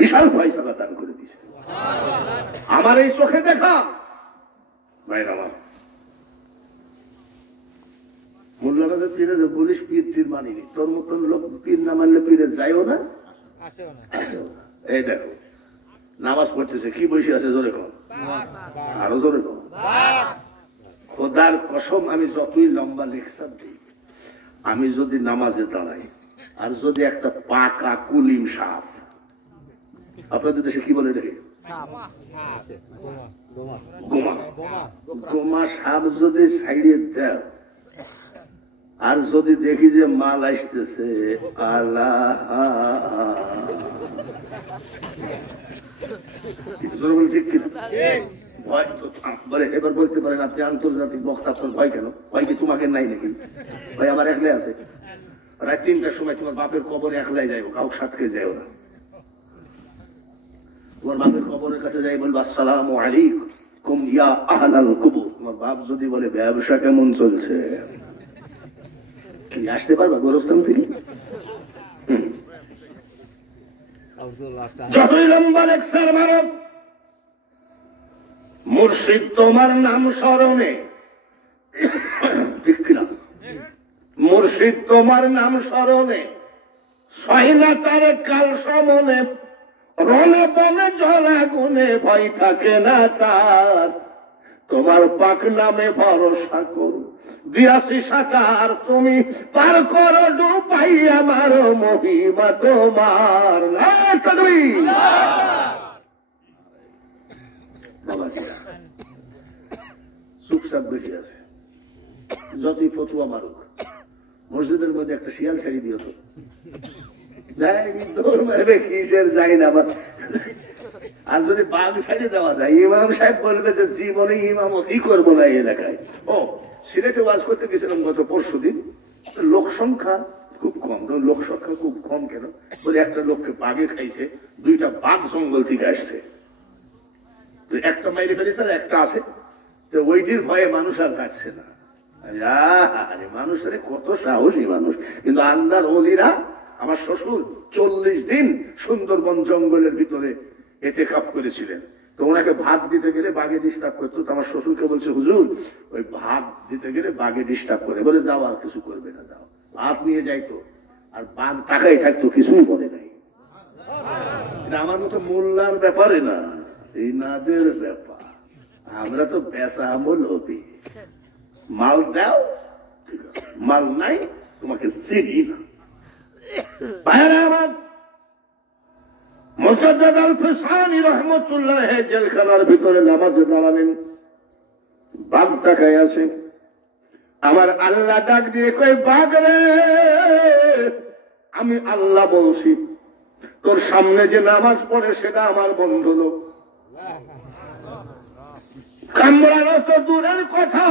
বিশাল ফয়সালা দান করে দিয়েছে। আমার এই চোখে দেখা ভাই আমার মোল্লারা যে পীরে যে বলিস পীর তীর মানিনি, তোর মতন লোক পীর না মানলে পীরে যাইও না। এই দেখো নামাজ পড়তেছে, কি বসে আছে জোরে কম, আরো জোরে কম। খোদার কসম আমি যতই লম্বা লেকচার দিই, আমি যদি নামাজে দাঁড়াই আর যদি একটা পাকা কুলিম সাপ, আপনাদের দেশে কি বলে দেখে গোমা, গোমা সাপ যদি ছাড়িয়ে দেয় আর যদি দেখি যে মাল আসতেছে, আল্লাহ ঠিক এবার বলতে পারেন আপনি আন্তর্জাতিক বক্তা, আপনার ভয় কেন? ভয় কি তোমাকে নাই নাকি? ভাই আমার একলাই আছে, রাত 3টার সময় তোমার বাপের কবরে একলাই যাইব, কাউকে সাথে যাইও না। তোমার বাপের কবরের কাছে যাই বলবো আসসালামু আলাইকুম ইয়া আহলাল কুবুর। তোমার বাপ যদি বলে ব্যবসা কেমন চলছে, কি আসতে পারবা গোরস্থান থেকে? যতই লম্বা লেকচার মারো, মুর্শিদ তোমার নাম স্মরণে, ঠিক কিনা? মুর্শিদ তোমার নাম স্মরণে ছয় না তার কাল সমনে, রনে বনে জলা গুনে ভয় থাকে না তার। তোমার পাক নামে ভরসা করো, 82 সাঁতার তুমি পার করো ডুবাই আমার মহিমা তোমার। চুপচাপ বেশি আছে, যতই ফতুয়া মারুক, মসজিদের মধ্যে একটা শিয়াল ছেড়ে দিও তো, যাই না। আর যদি বাঘ ছেড়ে দেওয়া যায়, ইমাম সাহেব বলবে যে জীবনে ইমামতি করবো না এই এলাকায়। ও সিলেটে ওয়াজ করতে গেছিলাম গত পরশুদিন, লোক সংখ্যা খুব কম। লোক সংখ্যা খুব কম কেন বলে, একটা লোককে বাঘে খাইছে, 2টা বাঘ জঙ্গল থেকে আসছে, তো একটা মাইরে ফেলেছে আর একটা আছে, তো ওইটির ভয়ে মানুষ আর যাচ্ছে না। আরে মানুষের কত সাহসী মানুষ, কিন্তু আল্লাহর ওলিরা। আমার শ্বশুর 40 দিন সুন্দরবন জঙ্গলের ভিতরে এতেকাফ করেছিলেন, তো ওনাকে ভাত দিতে গেলে বাঘে ডিস্টার্ব করতো। তো আমার শ্বশুরকে বলছে হুজুর ওই ভাত দিতে গেলে বাঘে ডিস্টার্ব করে, বলে যাও আর কিছু করবে না, যাও। ভাত নিয়ে যাইতো আর বাঘ তাকাই থাকতো, কিছুই বলে নাই। আমার মতো মোল্লার ব্যাপারে না, এই নাদের ব্যাপার। আমরা তো বেচা আমল হবি, মাল দাও ঠিক আছে, মাল নাই তোমাকে চিনি না। মুসাদ্দাদ আল ফিসানি রাহমাতুল্লাহ জেলখানার ভিতরে নামাজে দাঁড়ালেন, বাঘ তাকায় আছে। আমার আল্লাহ ডাক দিয়ে কই, বাঘ রে, আমি আল্লাহ বলছি, তোর সামনে যে নামাজ পড়ে সেটা আমার বন্ধু লোক। কামড়ানো তো দূরের কথা,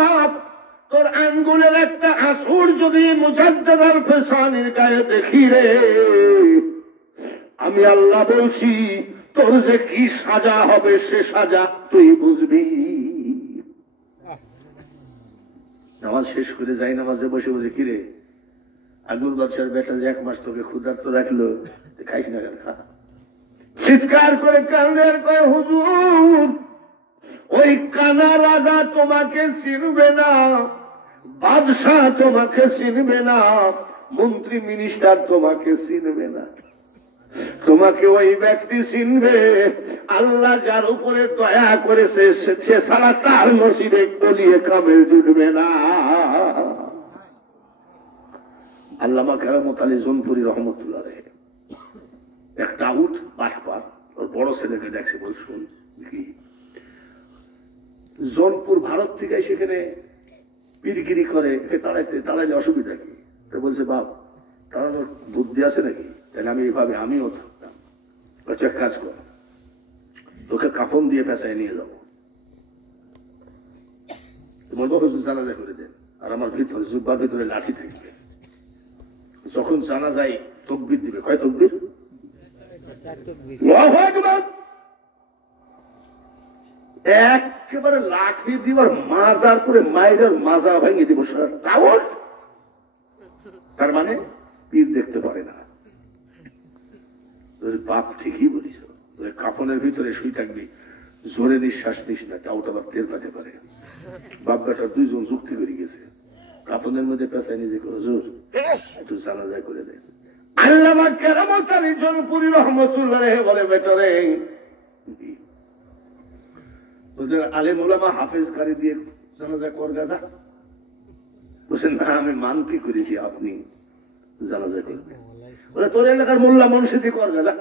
তোর আঙ্গুলের একটা আসুর যদি মুজাদ্দাদ আল ফিসানির গায়ে দেখি রে, আমি আল্লাহ বলছি তোর যে কি সাজা হবে সে সাজা তুই বুঝবি। নামাজ শেষ করে যাই নামাজে বসে বসে, কিরে আগুর বাচ্চার বেটা যে 1 মাস তোকে ক্ষুধার্ত রাখলো, খাইস না কেন, খা। চিৎকার করে কান্দের কয়, হুজুর ওই কানা রাজা তোমাকে চিনবে না, বাদশাহ তোমাকে চিনবে না, মন্ত্রী মিনিস্টার তোমাকে চিনবে না, তোমাকে ওই ব্যক্তি চিনবে আল্লাহ যার উপরে দয়া করেছে, সে ছাড়া তার নসিবে গলিয়ে কামেল জুটবে না। আল্লামা কেরামত আলী জোনপুরি রহমতুল্লাহ একটা আউট বাটপার ওর বড় ছেলেকে দেখছে, বল শুন কি জোনপুর ভারত থেকে সেখানে পিরগিরি করে, তাড়াইলে অসুবিধা কি? তো বলছে বাপ তাড়ানোর বুদ্ধি আছে নাকি? তাহলে আমি এইভাবে আমিও থাকতাম। এক কাজ কর, তোকে কাফন দিয়ে পেঁচায় নিয়ে যাবো, তোমার বাবা জানাজা করে দেন, আর আমার ভিতরে জুব্বার ভিতরে লাঠি থাকবে, যখন জানা যায় তকবির দিবে। কয় তকবির? একেবারে লাঠি দিবার মাজার করে মায়ের মাজা ভেঙে দিব। তার মানে পীর দেখতে পারে না। বাপ ঠিকই বলিস, কাফনের ভিতরে শুই থাকবি, জোরে নিঃশ্বাস নিস না, তাও তো আবার টের পাতে পারে। বাপটা দুইজন যুক্তি করে গেছে, কাফনের মধ্যে পেঁচাই নিজে করে জোর একটু জানাজা করে দেয়। আল্লামা কেরামত আলী জনপুরি রহমতুল্লাহ বলে, বেটারে ওদের আলেম ওলামা হাফেজ কারি দিয়ে জানাজা কর গাজা। বলছেন না, আমি মানতি করেছি, আপনি জানাজা করবেন। বলে তোর এলাকার মোল্লা মনসিদি কর গাজা।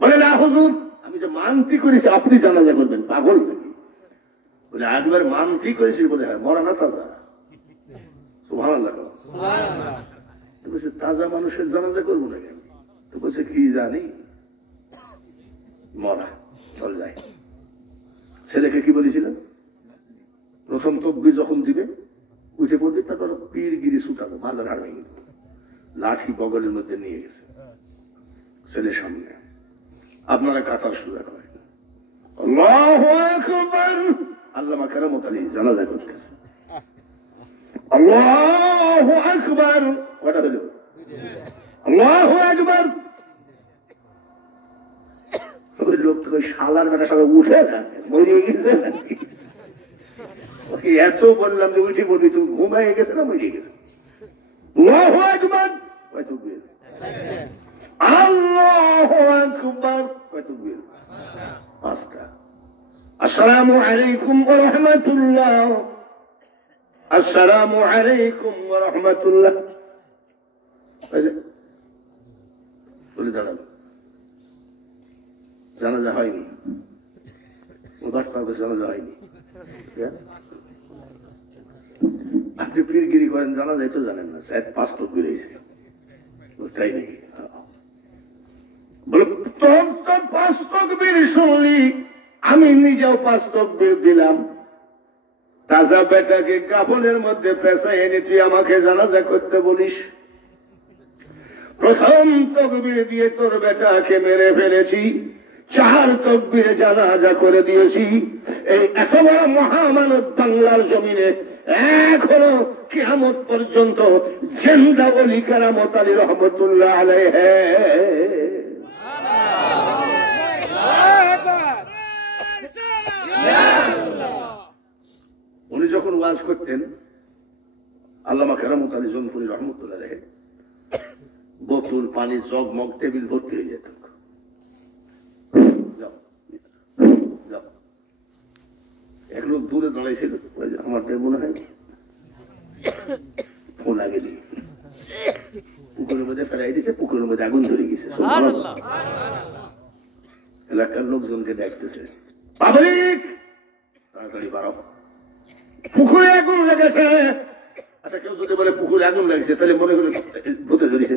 বলে না হুজুর, আমি যে মানতি করেছি, আপনি জানাজা করবেন, পাগল নাকি? বলে একবার মানতি করেছি। বলে হ্যাঁ, মরা না তাজা? সুবহানাল্লাহ। বলছে তাজা মানুষের জানাজা করবো না কেন? তো বলছে কি জানি, মরা, চল যাই। ছেলেকে কি বলেছিলেন? প্রথম তকবীর যখন দিবে উঠে পড়বে, তারপর পীরগিরি ছুটাবো, মাজার হার ভেঙে দেবো। লাঠি বগলের মধ্যে নিয়ে গেছে, ছেলের সামনে। আপনারা কাতার সোজা করেন, আল্লাহু আকবার। আল্লামা কেরামত আলী জানাজা করতেছে, আল্লাহু আকবার। কয়টা হলো? আল্লাহু আকবার। ওই লোকটা শালার বেটা সারা উঠে না, মরিয়ে গেছে নাকি? এত বললাম যে উঠে পড়বি, তুমি ঘুমাই গেছে না মরিয়ে গেছে? আল্লাহু আকবার। কয় তাকবীর? আল্লাহু আকবার। কয় তাকবীর? পাঁচটা। আসসালামু আলাইকুম ওয়া রাহমাতুল্লাহ, আসসালামু আলাইকুম ওয়া রাহমাতুল্লাহ। বলে দাঁড়ালো, জানাজা হয়নি। জানাজা হয়নি। আপনি পীরগিরি করেন, জানাজাই তো জানেন না, সাহেব পাঁচ তকবীর হয়েছে। তাই নাকি? বলে তোর তো পাঁচ তকবীর শুনলি, আমি নিজেও পাঁচ তকবীর দিলাম। তাজা বেটাকে কাফনের মধ্যে পেঁচাই এনে তুই আমাকে জানাজা করতে বলিস? প্রথম তকবীর দিয়ে তোর বেটাকে মেরে ফেলেছি, চার তকবীরে জানাজা করে দিয়েছি। এই এত বড় মহামানব বাংলার জমিনে এখনো কিয়ামত পর্যন্ত জিন্দা ওলি কেরামত আলী রহমতুল্লাহ আলাইহি। উনি যখন ওয়াজ করতেন, আল্লামা কেরামত আলী জনপুরি রহমতুল্লাহ আলাইহি, বোতল পানি জগমগ টেবিল ভর্তি হয়ে যেত। এক লোক দূরে দাঁড়াইছিল, আমার মনে হয় ফোন লাগেনি, পুকুরের মধ্যে ফেলাই দিছে, পুকুরের মধ্যে আগুন ধরে গেছে। এলাকার লোকজনকে দেখতেছে, পাবলিক তাড়াতাড়ি বাড়াও, পুকুরে আগুন লেগেছে। আচ্ছা, কেউ যদি বলে পুকুরে আগুন লাগছে, তাহলে মনে করে ভূতে ধরেছে।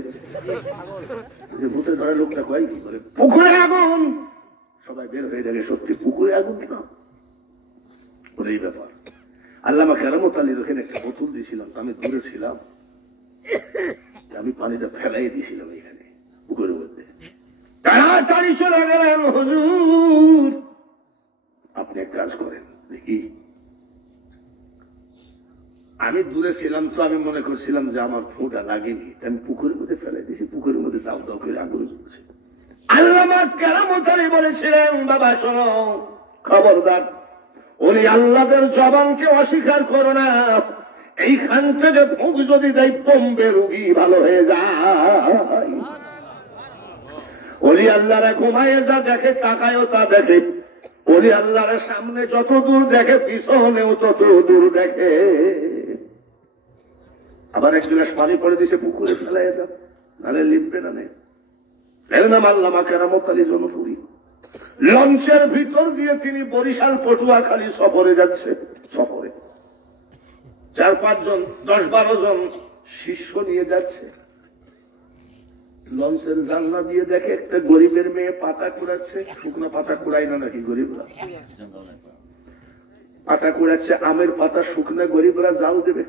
ভূতে ধরা লোকটা কয় কি বলে, পুকুরে আগুন। সবাই বের হয়ে যাবে, সত্যি পুকুরে আগুন কেন? এই ব্যাপার। আল্লামা কেরামত আলীর ওখানে একটা বোতল দিয়েছিলাম, আমি দূরে ছিলাম, আমি পানিটা ফেলাই দিয়েছিলাম এখানে পুকুরের মধ্যে। তাড়াতাড়ি চলে গেলেন, হুজুর আপনি এক কাজ করেন দেখি। আমি দূরে ছিলাম তো আমি মনে করছিলাম যে আমার ফোঁটা লাগেনি, আমি পুকুরের মধ্যে ফেলাই দিয়েছি, পুকুরের মধ্যে দাও দাও করে আগুন জ্বলছে। আল্লামা কেরামত আলী বলেছিলেন, বাবা শোনো, খবরদার ওলি আল্লাহদের জবানকে অস্বীকার করো না। এইখান থেকে ফুঁক যদি দেয়, বোম্বে রুগী ভালো হয়ে যায়। ওলি আল্লাহরা ঘুমায় যা দেখে, তাকায়ও তা দেখে। ওলি আল্লাহরা সামনে যত দূর দেখে, পিছনেও তত দূর দেখে। আবার এক গ্লাস পানি পড়ে দিছে, পুকুরে ফেলাই দাও, নাহলে লিখবে না। এলনাম আল্লামা কেরামত আলী জনপুরি। লঞ্চের ভিতর দিয়ে তিনি বরিশাল পটুয়াখালী সফরে যাচ্ছে। সফরে 4-5 জন 10-12 জন শিষ্য নিয়ে যাচ্ছে। লঞ্চের জানলা দিয়ে দেখে একটা গরিবের মেয়ে পাতা কুড়াচ্ছে। শুকনো পাতা কুড়ায় না নাকি গরিবরা? পাতা কুড়াচ্ছে, আমের পাতা শুকনো, গরিবরা জাল দেবে।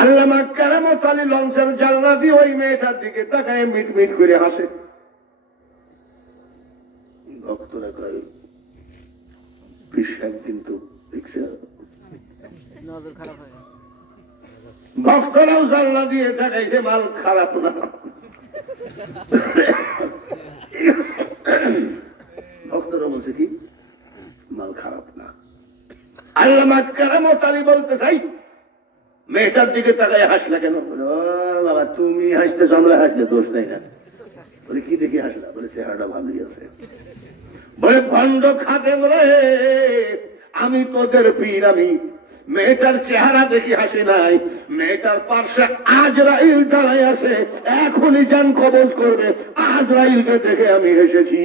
আল্লামা কেরামত আলী লঞ্চের জানলা দিয়ে ওই মেয়েটার দিকে তাকায় মিট মিট করে হাসে। ভক্তরা কয় বিশ্বাস, কিন্তু ভক্তরাও জানলা দিয়ে দেখাইছে মাল খারাপ না। বলছে কি মাল খারাপ না। আল্লামা কেরামত আলী বলতে চাই, মেয়েটার দিকে তাকায় হাসলা কেন? বাবা তুমি হাসতে আমরা হাসলে দোষ নাই না। বলে কি দেখি হাসলা? বলে চেহারাটা ভালোই আছে। বলে ভণ্ড খাদেম রে, আমি তোদের পীর, আমি মেয়েটার চেহারা দেখি হাসি নাই, মেয়েটার পাশে আজরাইল দাঁড়ায় আছে, এখনই যান কবজ করবে, আজরাইলকে দেখে আমি হেসেছি।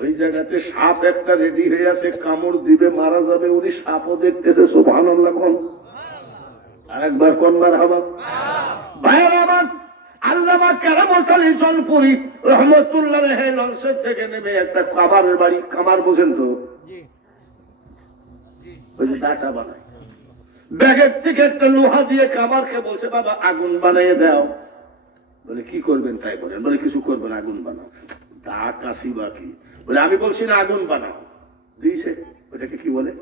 ওই জায়গাতে সাপ একটা রেডি হয়ে আছে, কামড় দিবে, মারা যাবে, উনি সাপও দেখতেছে। সুবহানাল্লাহ কোন আরেকবার কোন মারহাবা। ভাইরা আমার, আল্লামা কেরামত আলী জনপুরি রহমতুল্লাহ আলাইহি লঞ্চের থেকে নেমে একটা কামারের বাড়ি, কামার বোঝেন তো, ওই যে ডাটা বানায়, ব্যাগের থেকে একটা লোহা দিয়ে কামারকে বলছে বাবা আগুন বানিয়ে দাও। বলে কি করবেন তাই বলেন? বলে কিছু করবেন, আগুন বানাও। দা কাশি বাকি বলে আমি বলছি না আগুন বানাও। দিয়েছে ওটাকে কি বলে?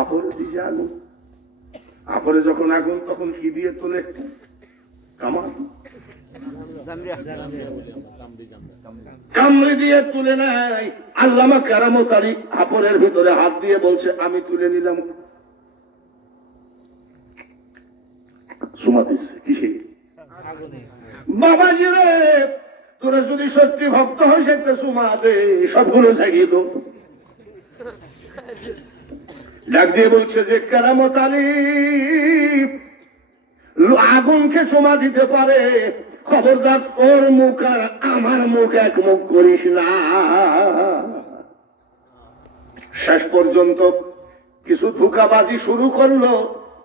আপরে দিয়েছে আগুন। আপরে যখন আগুন তখন কি দিয়ে তোলে? কামার, কামড়ে দিয়ে তুলে নাই। আল্লামা কেরামত আলী আপরের ভিতরে হাত দিয়ে বলছে আমি তুলে নিলাম। সুমা দিচ্ছে কিসে? বাবাজি রে, তোরা যদি সত্যি ভক্ত হয় সেটা সুমা দে, সবগুলো জাগিয়ে তো। ডাক দিয়ে বলছে যে কেরামত আলী আগুনকে চুমা দিতে পারে, খবরদার তোর মুখ আর আমার মুখ এক মুখ করিস না। শেষ পর্যন্ত কিছু ধোঁকাবাজি শুরু করলো।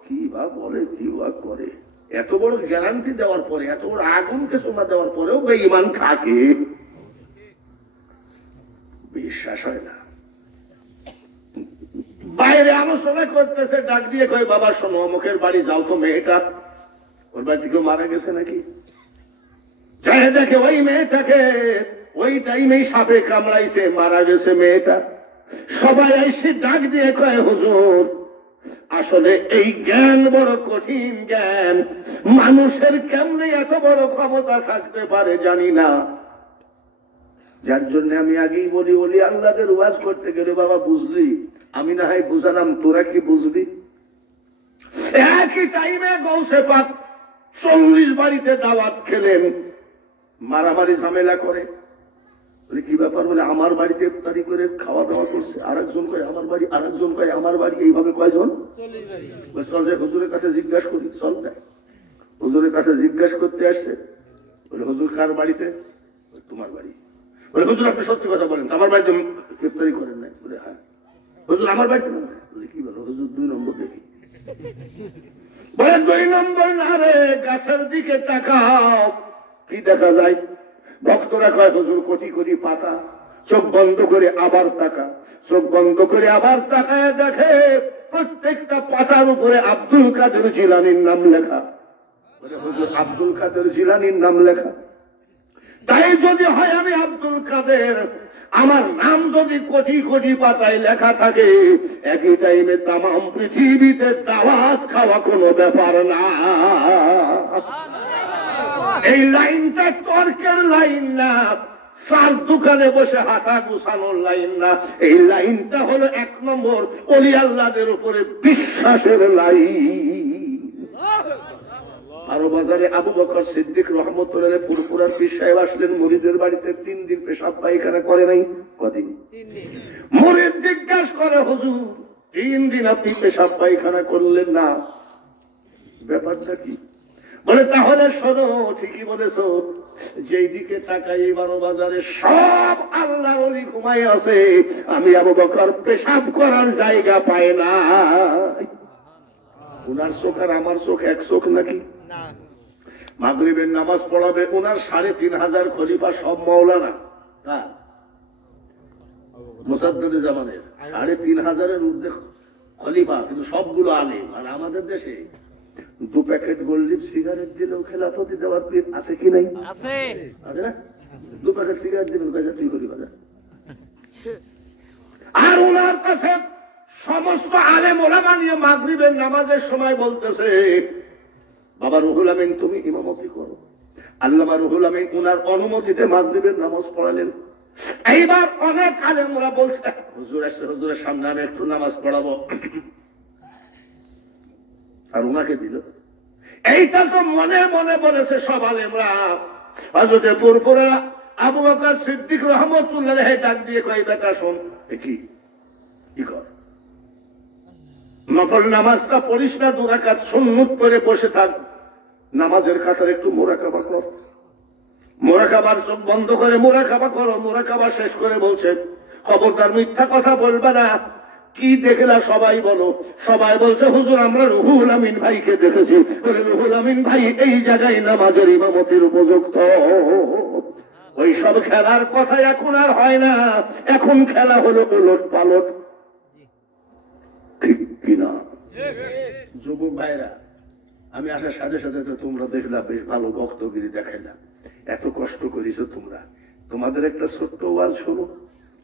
কি বা বলে, কি বা করে, এত বড় গ্যারান্টি দেওয়ার পরে, এত বড় আগুনকে চুমা দেওয়ার পরেও বেঈমান থাকে, বিশ্বাস হয় না। বাইরে আলোচনা করতেছে, ডাক দিয়ে কয় বাবা শোনো, অমুকের বাড়ি যাও তো, মেয়েটা ওর বাড়ি থেকে মারা গেছে নাকি। যাই দেখে ওই মেয়েটাকে ওই টাইমেই সাপে কামড়াইছে, মারা গেছে মেয়েটা। সবাই এসে ডাক দিয়ে কয় হুজুর আসলে এই জ্ঞান বড় কঠিন জ্ঞান, মানুষের কেমনে এত বড় ক্ষমতা থাকতে পারে জানি না। যার জন্য আমি আগেই বলি, ওলি আল্লাহদের ওয়াজ করতে গেলে বাবা বুঝলি, আমি না হয় বুঝালাম, তোরা কি বুঝবি? একই টাইমে গৌসে পাক 40 বাড়িতে দাওয়াত খেলেন, মারামারি ঝামেলা করে। কি ব্যাপার? বলে আমার বাড়িতে ইফতারি করে খাওয়া দাওয়া করছে, আরেকজন কয় আমার বাড়ি, আরেকজন কয় আমার বাড়ি, এইভাবে কয়জন? চল যে হুজুরের কাছে জিজ্ঞাসা করি। চল দেয় হুজুরের কাছে জিজ্ঞাসা করতে আসছে। বলে হুজুর কার বাড়িতে? তোমার বাড়ি। বলে হুজুর আপনি সত্যি কথা বলেন, আমার বাড়িতে ইফতারি করেন নাই? বলে হ্যাঁ। হুজুর আমার বাড়িতে না? বলে কি বলো? হুজুর 2 নম্বর দেখি। বলে 2 নম্বর না রে, গাছের দিকে তাকাও, কি দেখা যায়? ভক্তরা কয় হুজুর কোটি কোটি পাতা। চোখ বন্ধ করে আবার তাকা, চোখ বন্ধ করে আবার তাকায় দেখে প্রত্যেকটা পাতার উপরে আব্দুল কাদের জিলানীর নাম লেখা। হুজুর আব্দুল কাদের জিলানীর নাম লেখা? তাই যদি হয় আমি আব্দুল কাদের, আমার নাম যদি কোটি কোটি পাতায় লেখা থাকে, একই টাইমে তামাম পৃথিবীতে দাওয়াত খাওয়া কোনো ব্যাপার না। এই লাইনটা তর্কের লাইন না, চার দোকানে বসে হাঁটা গুছানোর লাইন না, এই লাইনটা হলো 1 নম্বর ওলি আল্লাহদের উপরে বিশ্বাসের লাইন। আরো বাজারে আবু বকর সিদ্দিক রহমতুল্লাহ পুরপুরার পীর সাহেব আসলেন মুরিদের বাড়িতে, 3 দিন পেশাব পায়খানা করে নাই। কদিন? মুরিদ জিজ্ঞাসা করে হুজুর 3 দিন আপনি পেশাব পায়খানা করলেন না, ব্যাপারটা কি? বলে তাহলে শোনো, ঠিকই বলেছো, যেই দিকে তাকাই বারো বাজারে সব আল্লাহ ওলি ঘুমাই আছে, আমি আবু বকর পেশাব করার জায়গা পাই না। উনার চোখ আর আমার চোখ এক চোখ নাকি? মাগরিবের নামাজ পড়াবে ওনার 3500 খলিফা, সব মাওলানা। হ্যাঁ, মুসাদ্দেদ জামানের 3500-এর ঊর্ধ্বে খলিফা, কিন্তু সবগুলো আলেম। আর আমাদের দেশে 2 প্যাকেট গোল্ডিপ সিগারেট দিলেও খেলাফতি দেওয়ার পীর আছে কি নাই? আছে, আছে না? 2 প্যাকেট সিগারেট দিলেও কাজে তুই করি বাজার। আর ওনার কাছে সমস্ত আলেম ওলামা নিয়ে মাগরিবের নামাজের সময় বলতেছে বাবা রুহুল আমিন তুমি ইমামতি করো, আল্লামা রুহুল আমিন ওনার অনুমতিতে মাগরিবের নামাজ পড়ালেন। এইবার অনেক আলেমরা বলছে হুজুর এসে হুজুরের সামনে আমি একটু নামাজ পড়াবো, আর ওনাকে দিল। এইটা তো মনে মনে বলেছে সব আলেমরা। হযরতে ফুরফুরা আবু বকর সিদ্দিক রাহমাতুল্লাহ আলাইহি ডাক দিয়ে কয়, বেটা শোন, কি কর, নফল নামাজটা পড়িস না, 2 রাকাত সুন্নত পড়ে বসে থাক, নামাজের কাতারে একটু মুরাকাবা কর। মুরাকাবার চোখ বন্ধ করে মুরাকাবা করো। মুরাকাবা শেষ করে বলছে, খবরদার মিথ্যা কথা বলবে না, কি দেখলা সবাই বলো। সবাই বলছে হুজুর আমরা রুহুল আমিন ভাইকে দেখেছি। বলে রুহুল আমিন ভাই এই জায়গায় নামাজের ইমামতির উপযুক্ত। ওই সব খেলার কথা এখন আর হয় না, এখন খেলা হলো উলট পালট, ঠিক কিনা? যুবক ভাইরা, আমি আসার সাথে সাথে তো তোমরা দেখলাম বেশ ভালো বক্তগিরি দেখাইলাম, এত কষ্ট করিস তোমরা। তোমাদের একটা ছোট্ট ওয়াজ শোনো।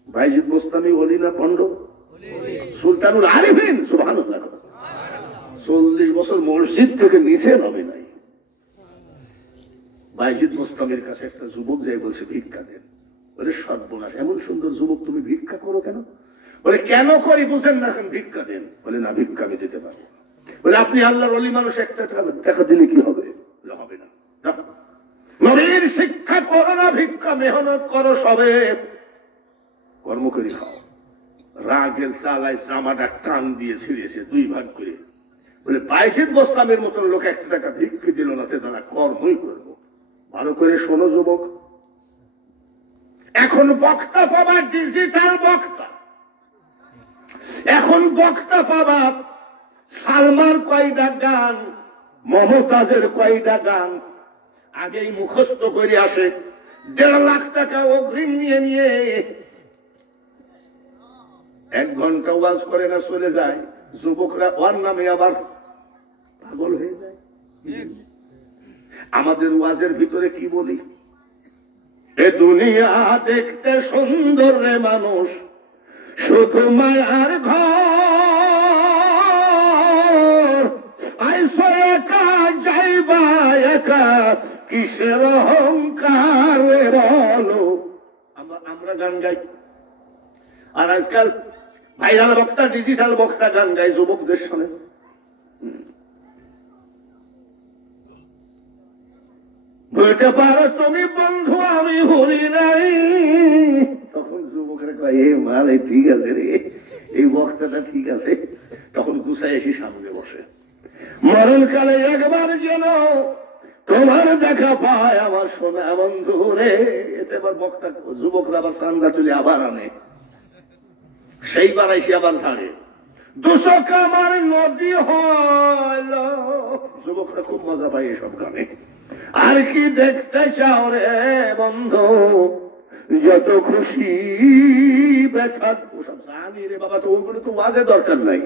বাইজিদ বোস্তামি ওলি না পণ্ড? সুলতানুল আরিফিন, সুবহানাল্লাহ। 40 বছর মসজিদ থেকে নিচে নামে নাই। বাইজিদ বোস্তামির কাছে একটা যুবক যাই বলছে ভিক্ষা দেন। বলে সর্বনাশ, এমন সুন্দর যুবক, তুমি ভিক্ষা করো কেন? বলে কেন করি বুঝেন না, এখন ভিক্ষা দেন। বলে না, ভিক্ষা আমি দিতে পারবো। বলে আপনি আল্লাহর ওলি মানুষ, একটা টাকা দিলে কি হবে? হবে না। নবীর শিক্ষা করো না, ভিক্ষা মেহনত করো, সবে কর্ম করে খাও। রাগের চালায় জামাটা টান দিয়ে ছিঁড়েছে 2 ভাগ করে। বলে বাইজিদ বোস্তামের মতন লোক একটা টাকা ভিক্ষা দিল না, তারা কর্মই করবো। ভালো করে শোনো যুবক, এখন বক্তা পাবা ডিজিটাল বক্তা। এখন বক্তা পাবা সালমার কয়টা গান, মমতাজের কয়টা গান আগেই মুখস্থ করে আসে। 1.5 লাখ টাকা অগ্রিম নিয়ে নিয়ে 1 ঘন্টা ওয়াজ করে না, চলে যায়। যুবকরা ওর নামে আবার পাগল হয়ে যায়। আমাদের ওয়াজের ভিতরে কি বলি? এ দুনিয়া দেখতে সুন্দর রে মানুষ, শুধু মায়ার ঘর। আইসো একা যাইবা একা, কিসের অহংকার বলো। আমরা গান গাই, আর আজকাল ভাইরাল বক্তা, ডিজিটাল বক্তা গান গাই যুবকদের সঙ্গে। বলতে পারো তুমি বন্ধু আমি ভুলি নাই, তখন যুবকের কয় এ মানে ঠিক আছে রে, এই বক্তাটা ঠিক আছে। তখন গুছাই এসে সামনে বসে। মরণকালে একবার যেন তোমার দেখা পায় আমার সোনা বন্ধু রে। এতে আবার বক্তা যুবকরা আবার চান্দা তুলে আবার আনে, সেইবার এসে আবার ছাড়ে। 200 কামার নদী হল, যুবকরা খুব মজা পায় এসব গানে। আর কি দেখতে চাও রে বন্ধু, যত খুশি ব্যথা ওসব জানি রে বাবা, তো ওগুলো তো ওয়াজে দরকার নাই,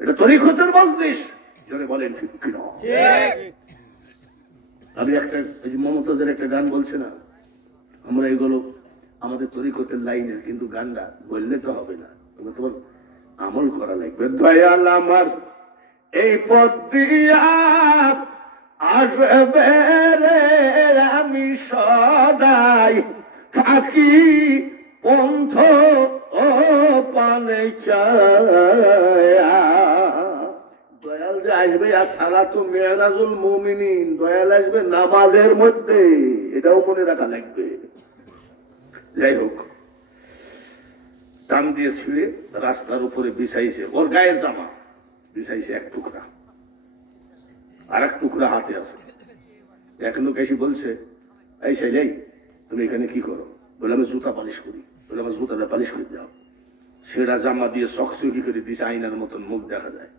এটা তরিকতের মজলিস। জোরে বলেন ঠিক কিনা? আমি একটা এই যে মমতাজের একটা গান বলছে না, আমরা এগুলো আমাদের তরিকতের লাইনের, কিন্তু গানটা বললে তো হবে না, তোমার আমল করা লাগবে। দয়াল আমার এই পথ দিয়া আসবে রে, আমি সদাই থাকি পন্থ ও পানে চায়া। দয়াল যে আসবে, আর সারা তো মেরাজুল মুমিনিন, দয়াল আসবে নামাজের মধ্যে, এটাও মনে রাখা লাগবে। যাই হোক, টান দিয়ে ছিঁড়ে রাস্তার উপরে বিছাইছে, ওর গায়ে জামা বিছাইছে 1 টুকরা, আর 1 টুকরা হাতে আছে। এক লোক এসে বলছে, এই ছেলে তুমি এখানে কি করো? বলে আমি জুতা পালিশ করি। বলে আমার জুতাটা পালিশ করে দাও। সেটা জামা দিয়ে চকচকি করে দিছে, আয়নার মতন মুখ দেখা যায়।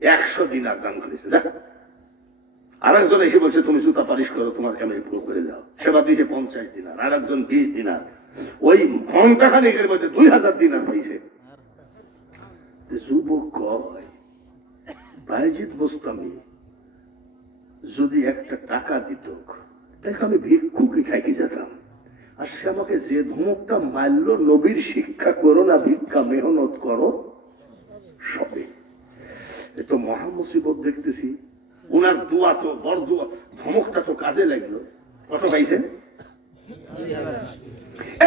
100 দিনার দান করেছে। আর একজন এসে বলছে তুমি জুতা পালিশ করো, তোমার ক্যামেরা পুরো করে দাও। সেবা দিয়েছে 50 দিনার, আর একজন 20 দিনার। ওই ঘন্টা খানিকের মধ্যে 2000 দিনার পাইছে। যুবক কয়, বাইজিদ বোস্তামি যদি একটা টাকা দিত, তাহলে আমি ভিক্ষুকই থাকি যেতাম। আর সে আমাকে যে ধমকটা মারল, নবীর শিক্ষা করো না, ভিক্ষা মেহনত করো, সবে এ তো মহা মুসিবত দেখতেছি। উনার দোয়া তো বড় দোয়া, ধমকটা তো কাজে লাগলো। কত পাইছে?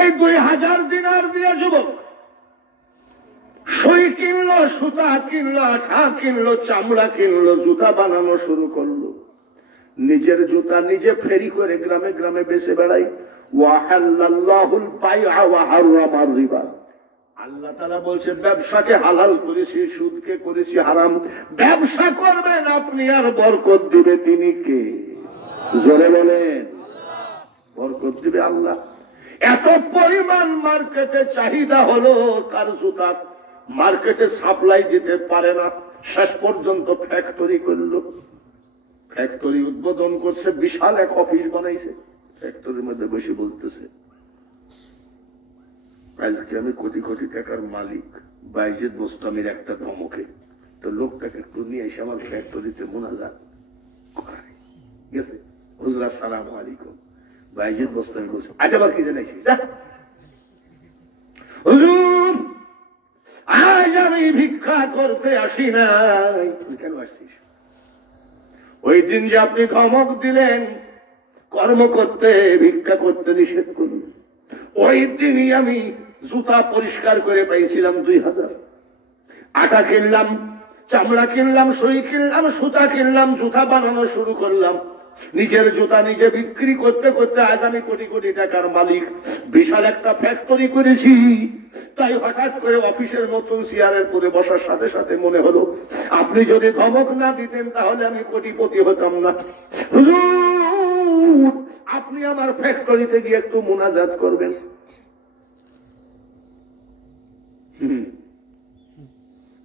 এই 2000 দিনার দিয়ে যুবক সই কিনলো, সুতা কিনলো, আঠা কিনলো, চামড়া কিনলো, জুতা বানানো শুরু করলো। নিজের জুতা নিজে ফেরি করে গ্রামে গ্রামে বেচে বেড়াই। ওয়াহাল্লাল্লাহুল বাইআ ওয়া হারামার রিবা। আল্লাহ তাআলা বলছে ব্যবসাকে হালাল করেছি, সুদকে করেছি হারাম। ব্যবসা করবেন আপনি আর বরকত দিবে তিনি কে? জোরে বলেন। বরকত দিবে আল্লাহ। এত পরিমাণ মার্কেটে চাহিদা হলো, তার জুতা মার্কেটে সাপ্লাই দিতে পারে না। শেষ পর্যন্ত ফ্যাক্টরি করলো। ফ্যাক্টরি উদ্বোধন করছে, বিশাল এক অফিস বানাইছে। ফ্যাক্টরির মধ্যে বসে বলতেছে আজকে আমি কোটি কোটি টাকার মালিক, বাইজিদ বোস্তামির একটা ধমকে। তো লোকটাকে একটু নিয়ে এসে আমার ফ্যাক্টরিতে মোনাজাত করায়। গেছে হুজুর আসসালামু আলাইকুম। বাইজিদ বোস্তামি বলছে আচ্ছা আবার কি জানাইছি, হুজুর আজ আমি ভিক্ষা করতে আসি নাই। তুই কেন আসছিস? ওই দিন যে আপনি ধমক দিলেন কর্ম করতে, ভিক্ষা করতে নিষেধ করুন, ওই দিনই আমি জুতা পরিষ্কার করে পাইছিলাম 2000। আটা কিনলাম, চামড়া কিনলাম, সই কিনলাম, সুতা কিনলাম, জুতা বানানো শুরু করলাম। নিজের জুতা নিজে বিক্রি করতে করতে আজ আমি কোটি কোটি টাকার মালিক। বিশাল একটা ফ্যাক্টরি করেছি। তাই হঠাৎ করে অফিসের মতন চেয়ারের পরে বসার সাথে সাথে মনে হলো আপনি যদি ধমক না দিতেন তাহলে আমি কোটিপতি হতাম না। হুজুর আপনি আমার ফ্যাক্টরিতে গিয়ে একটু মুনাজাত করবেন।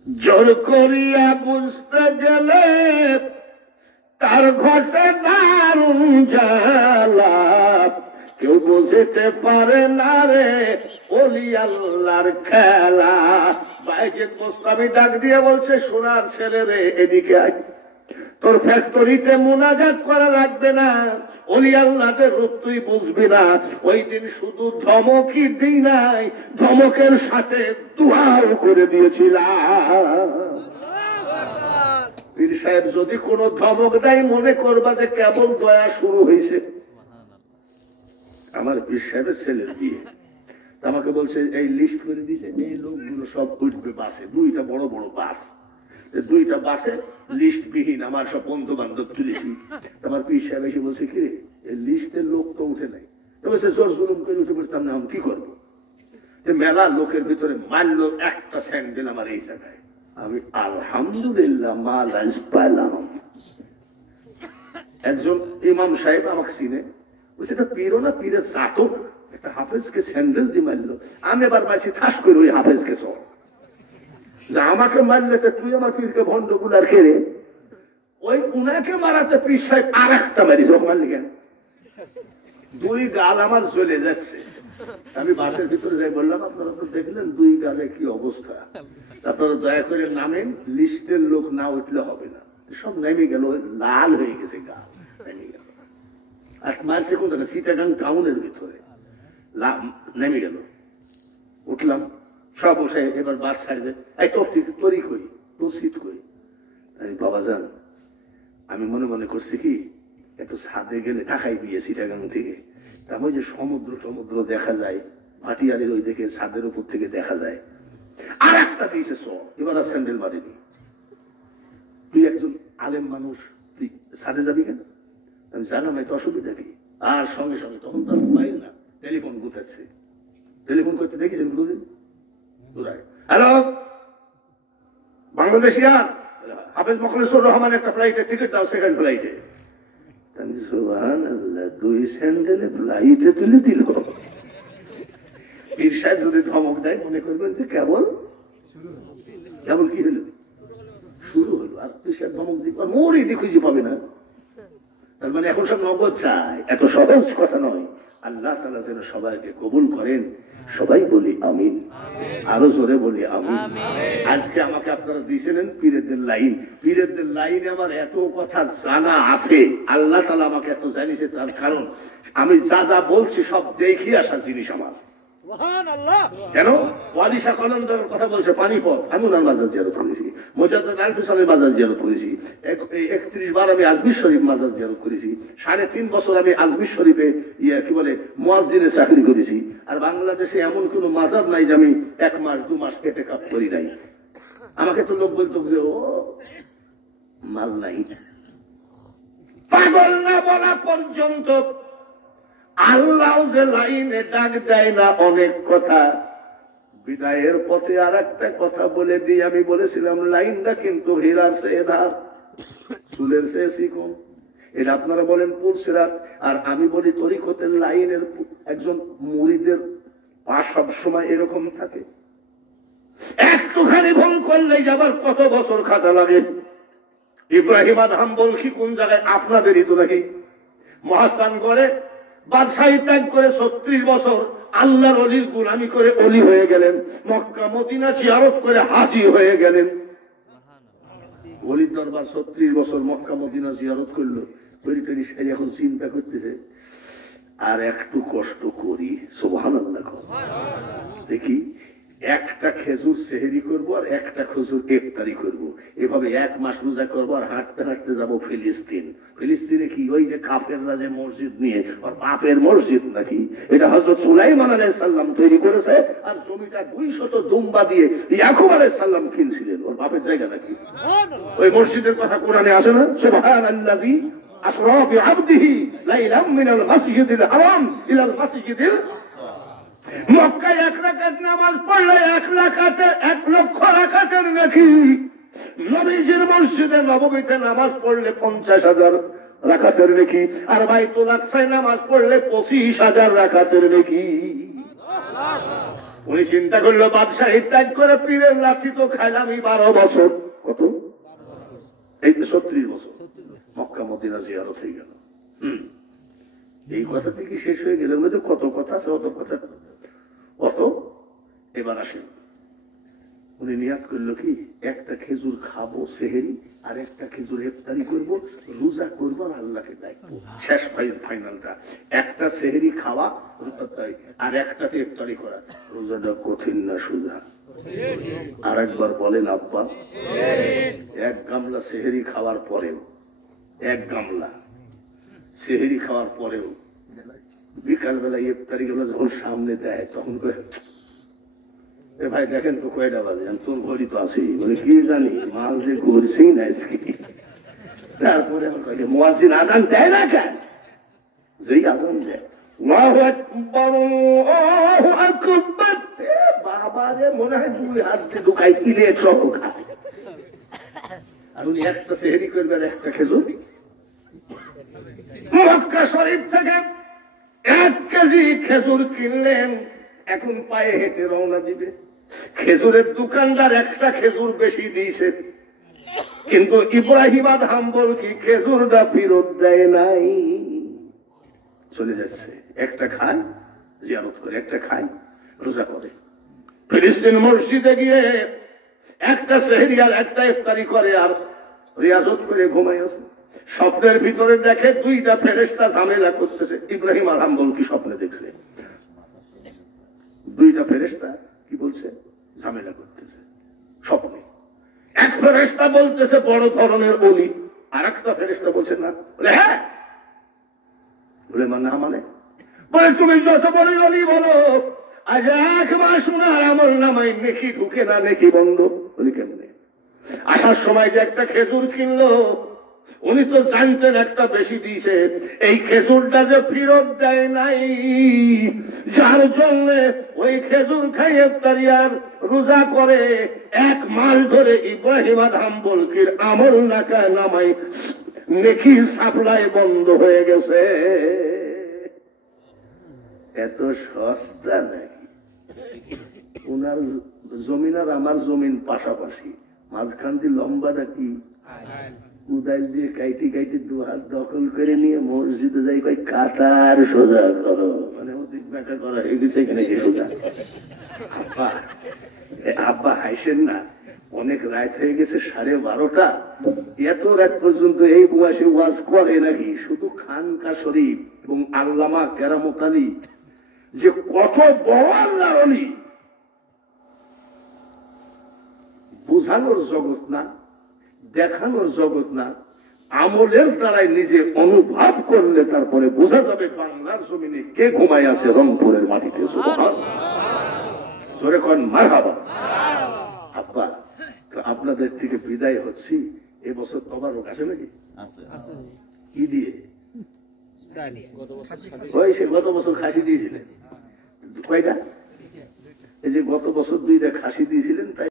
জোর করিয়া বুঝতে গেলে তার ঘটে দারুণ জ্বালা। কেউ বুঝতে পারে না রে ওলি আল্লাহর খেলা। বাইজিদ বোস্তামি ডাক দিয়ে বলছে সোনার ছেলে রে এদিকে আয়। তোর ফ্যাক্টরিতে মুনাজাত করা লাগবে না, ওলি আল্লাহদের রূপ তুই বুঝবি না। ওই দিন শুধু ধমকই দিই নাই, ধমকের সাথে দুয়াও করে দিয়েছিলাম। পীর সাহেব যদি কোন ধমক দেয় মনে করবা যে কেবল দয়া শুরু হয়েছে। আমার পীর সাহেবের ছেলের বিয়ে, আমাকে বলছে এই লিস্ট করে দিছে, এই লোকগুলো সব উঠবে বাসে, 2টা বড় বড় বাস, 2টা বাসে লিস্ট বিহীন আমার সব বন্ধু বান্ধব তুলেছি। আমার পীর সাহেব এসে বলছে কি রে এই লিস্টের লোক তো উঠে নাই। তো বলছে জোর জুলুম করে উঠে পড়তাম না, আমি কি করবো? মেলা লোকের ভিতরে মারলো একটা স্যান্ডেল আমার এই জায়গায়। আমি আলহামদুলিল্লাহ মাল আজ পাইলাম। একজন ইমাম সাহেব আমাকে চিনে, বলছে এটা পীরও না, পীরের জাতক, একটা হাফেজকে স্যান্ডেল দিয়ে মারলো। আমি এবার মারছি ঠাস করে ওই হাফেজকে সব। আমাকে মারলে তুই আমার পীরকে ভণ্ড গুলার খেলে, ওই উনাকে মারাতে পীর সাহেব আর একটা মারিস মারলি কেন? 2 গাল আমার চলে যাচ্ছে। আমি বাসের ভিতরে যাই বললাম আপনারা তো দেখলেন 2 গালে কি অবস্থা, আপনারা দয়া করে নামেন, লিস্টের লোক না উঠলে হবে না। সব নেমে গেল, লাল হয়ে গেছে গা, নেমে গেল। আর মারছে কোন জায়গায়? চিটাগাং টাউনের ভিতরে নেমে গেল। উঠলাম, সব উঠে এবার বাস ছাড়বে। এই তরি করি, তোর সিট করি। বাবা যান আমি মনে মনে করছি কি একটু ছাদে গেলে ঢাকাই দিয়ে চিটাগাং থেকে, তারপর যে সমুদ্র সমুদ্র দেখা যায়, ভাটিয়ারের ওই দিকে ছাদের উপর থেকে দেখা যায়। আর একটা দিয়েছে সব, এবার আর স্যান্ডেল মারেনি। তুই একজন আলেম মানুষ, তুই ছাদে যাবি কেন? আমি জানাম এত অসুবিধা কি? আর সঙ্গে সঙ্গে তখন তো মোবাইল না, টেলিফোন গুথাচ্ছে। টেলিফোন করতে দেখেছেন বুঝলেন? হ্যালো বাংলাদেশিয়া, হাফেজ মোখলেসুর রহমান একটা ফ্লাইটের টিকিট দাও, সেকেন্ড ফ্লাইটে। সুবহানাল্লাহ, 2 স্যান্ডেলে ফ্লাইটে তুলে দিল। পীর সাহেব যদি ধমক দেয় মনে করবেন যে কেবল কেবল কি হলো, শুরু হলো। আর পীর সাহেব ধমক দিবে মোরই খুঁজে পাবে না। তার মানে এখন সব নগদ চায়, এত সহজ কথা নয়। আল্লাহ তাআলা যেন সবাইকে কবুল করেন। সবাই বলি আমিন, আরো জোরে বলি আমিন। আজকে আমাকে আপনারা দিয়েছিলেন পীরেদের লাইন। পীরেদের লাইনে আমার এত কথা জানা আছে, আল্লাহ তাআলা আমাকে এত জানিয়েছে। তার কারণ আমি যা যা বলছি সব দেখি আসা জিনিস আমার। কেন ওয়ালিশা কলন্দরের কথা বলছে পানিপথ, আমি ওনার মাজার জিয়ারত করেছি। মোজাদ্দেদ আল হোসেনের মাজার জিয়ারত করেছি। 31 বার আমি আজমির শরীফ মাজার জিয়ারত করেছি। 3.5 বছর আমি আজমির শরীফে কি বলে মুয়াজ্জিনের চাকরি করেছি। আর বাংলাদেশে এমন কোন মাজার নাই যে আমি 1 মাস 2 মাস ইতিকাফ করি নাই। আমাকে তো লোক বলতো যে ও মাল নাই। পাগল না বলা পর্যন্ত আল্লাহ যে লাইনে ডাক দেয় না অনেক কথা। বিদায়ের পথে আর একটা কথা বলে দিই, আমি বলেছিলাম লাইনটা কিন্তু হীরার চেয়ে ধার, চুলের চেয়ে চিকন। এটা আপনারা বলেন পুলসিরাত, আর আমি বলি তরিকতের লাইনের একজন মুরিদের পা সব সময় এরকম থাকে। একটুখানি ভুল করলেই যাবার কত বছর খাটা লাগে। ইব্রাহিম আদহাম বলছি কোন জায়গায়? আপনাদেরই তো নাকি। মহাস্থান করে বাদশাহী ত্যাগ করে 36 বছর আল্লাহর অলির গুলামি করে অলি হয়ে গেলেন। মক্কা মদিনা জিয়ারত করে হাজী হয়ে গেলেন। অলির দরবার 36 বছর মক্কা মদিনা জিয়ারত করলো। এখন চিন্তা করতেছে আর একটু কষ্ট করি, সুবহানাল্লাহ দেখি একটা খেজুর সেহেরি করবো আর একটা খেজুর ইফতারি করবো। এভাবে 1 মাস রোজা করবো আর হাঁটতে হাঁটতে যাবো ফিলিস্তিন। ফিলিস্তিনে কি ওই যে কাফেররা যে মসজিদ নিয়ে, আর বাপের মসজিদ নাকি, এটা হযরত সুলাইমান আলাইহিস সালাম তৈরি করেছে। আর জমিটা 200 দুম্বা দিয়ে ইয়াকুব আলাইহিস সালাম কিনছিলেন, ওর বাপের জায়গা নাকি। ওই মসজিদের কথা কোরআনে আসে না? সুবহানাল্লাযী আসরা বিআবদিহি লাইলাম মিনাল মাসজিদিল হারাম ইলাল মাসজিদিল। মক্কায় 1 রাকাত নামাজ পড়লে 1 লক্ষ রাকাতের নাকি। নবীজির মসজিদে নববীতে নামাজ পড়লে 50,000 রাকাতের নাকি। আর বাইতুল আকসায় নামাজ পড়লে 25,000 রাকাতের নাকি। উনি চিন্তা করলো বাদশাহী ত্যাগ করে পীরের লাঠি তো খাইলামই 12 বছর। কত? এই 36 বছর মক্কা মদিনা জিয়ারত হয়ে গেল। এই কথা থেকে শেষ হয়ে গেল। মধ্যে কত কথা আছে, অত কথা অত। এবার আসেন, উনি নিয়াত করলো কি একটা খেজুর খাবো সেহেরি, আর একটা খেজুর ইফতারি করবো, রোজা করবো আর আল্লাহকে ডাকবো। শেষ ফাইনালটা একটা সেহেরি খাওয়া আর একটাতে ইফতারি করা। রোজাটা কঠিন না সোজা? আর একবার বলেন আব্বা। 1 গামলা সেহেরি খাওয়ার পরেও, 1 গামলা সেহেরি খাওয়ার পরেও বিকাল বেলা ইফতারি গুলো যখন সামনে দেয় তখন ভাই দেখেন তো কয়টা বাজে, তোর ঘড়ি তো আছেই, বলে কি জানি মাল যে ঘুরছেই না। তারপরে মুয়াজ্জিন আজান দেয় না কেন? যেই আজান দেয় আল্লাহু আকবার আল্লাহু আকবার, বাবা রে মনে হয় 2 হাতে ঢুকাই কিলে সব খায়। আর উনি একটা সেহেরি করবেন, একটা খেজুর। মক্কা শরীফ থেকে 1 কেজি খেজুর কিনলেন, এখন পায়ে হেঁটে রওনা দিবে। খেজুরের দোকানদার একটা খেজুর বেশি দিয়েছে, কিন্তু ইব্রাহিম আদহাম বলকি খেজুরটা ফেরত দেয় নাই, চলে যাচ্ছে। একটা খায় জিয়ারত করে, একটা খায় রোজা করে। ফিলিস্তিন মসজিদে গিয়ে একটা সেহরি আর একটা ইফতারি করে আর রিয়াজত করে ঘুমায় আছে। স্বপ্নের ভিতরে দেখে 2টা ফেরেশতা ঝামেলা করতেছে। ইব্রাহিম আদহাম বলকি স্বপ্নে দেখছে 2টা ফেরেশতা কি বলছে, ঝামেলা করতেছে স্বপ্নে। এক ফেরেশতা বলতেছে বড় ধরনের বলি, আর একটা ফেরেশতা বলছে না। বলে হ্যাঁ, বলে না মানে, বলে তুমি যত বড় বলি বলো, আজ 1 মাস উনার আমল নামায় নেকি ঢুকে না, নেকি বন্ধ। বলি কেমনে? আসার সময় যে একটা খেজুর কিনলো, উনি তো জানতেন একটা বেশি দিয়েছে, এই খেজুরটা যে ফেরত দেয় নাই, যার জন্য ওই খেজুর খাইয়ে ইফতারি আর রোজা করে 1 মাস ধরে ইব্রাহিম আদহাম বলকির আমল নামায় নেকি সাপ্লাই বন্ধ হয়ে গেছে। এত সস্তা নাকি? উনার জমিন আর আমার জমিন পাশাপাশি, মাঝখান দিয়ে লম্বাটা কি উদাই দিয়ে কাইতে কাইতে 2 হাত দখল করে নিয়ে মসজিদে যাই কই কাতার সোজা করো, মানে ওদিক ব্যাখ্যা করা হয়ে গেছে এখানে সোজা। আব্বা হাসেন না, অনেক রাত হয়ে গেছে, 12:30। এত রাত পর্যন্ত এই বয়সে ওয়াজ করে নাকি? শুধু খানকা শরীফ এবং আল্লামা কেরামত আলী যে কত বড় আল্লাহর ওলি। বোঝানোর জগৎ না, দেখানোর জগৎ না, আমলের দ্বারাই নিজে অনুভব করলে তারপরে বোঝা যাবে বাংলার জমিনে কে ঘুমাই আছে রংপুরের মাটিতে। জোরে কোন মারহাবা। আব্বা, তো আপনাদের থেকে বিদায় হচ্ছি। এবছর তবারক আছে নাকি? কি দিয়ে? সে গত বছর খাসি দিয়েছিলেন কয়টা? এই যে গত বছর 2টা খাসি দিয়েছিলেন, তাই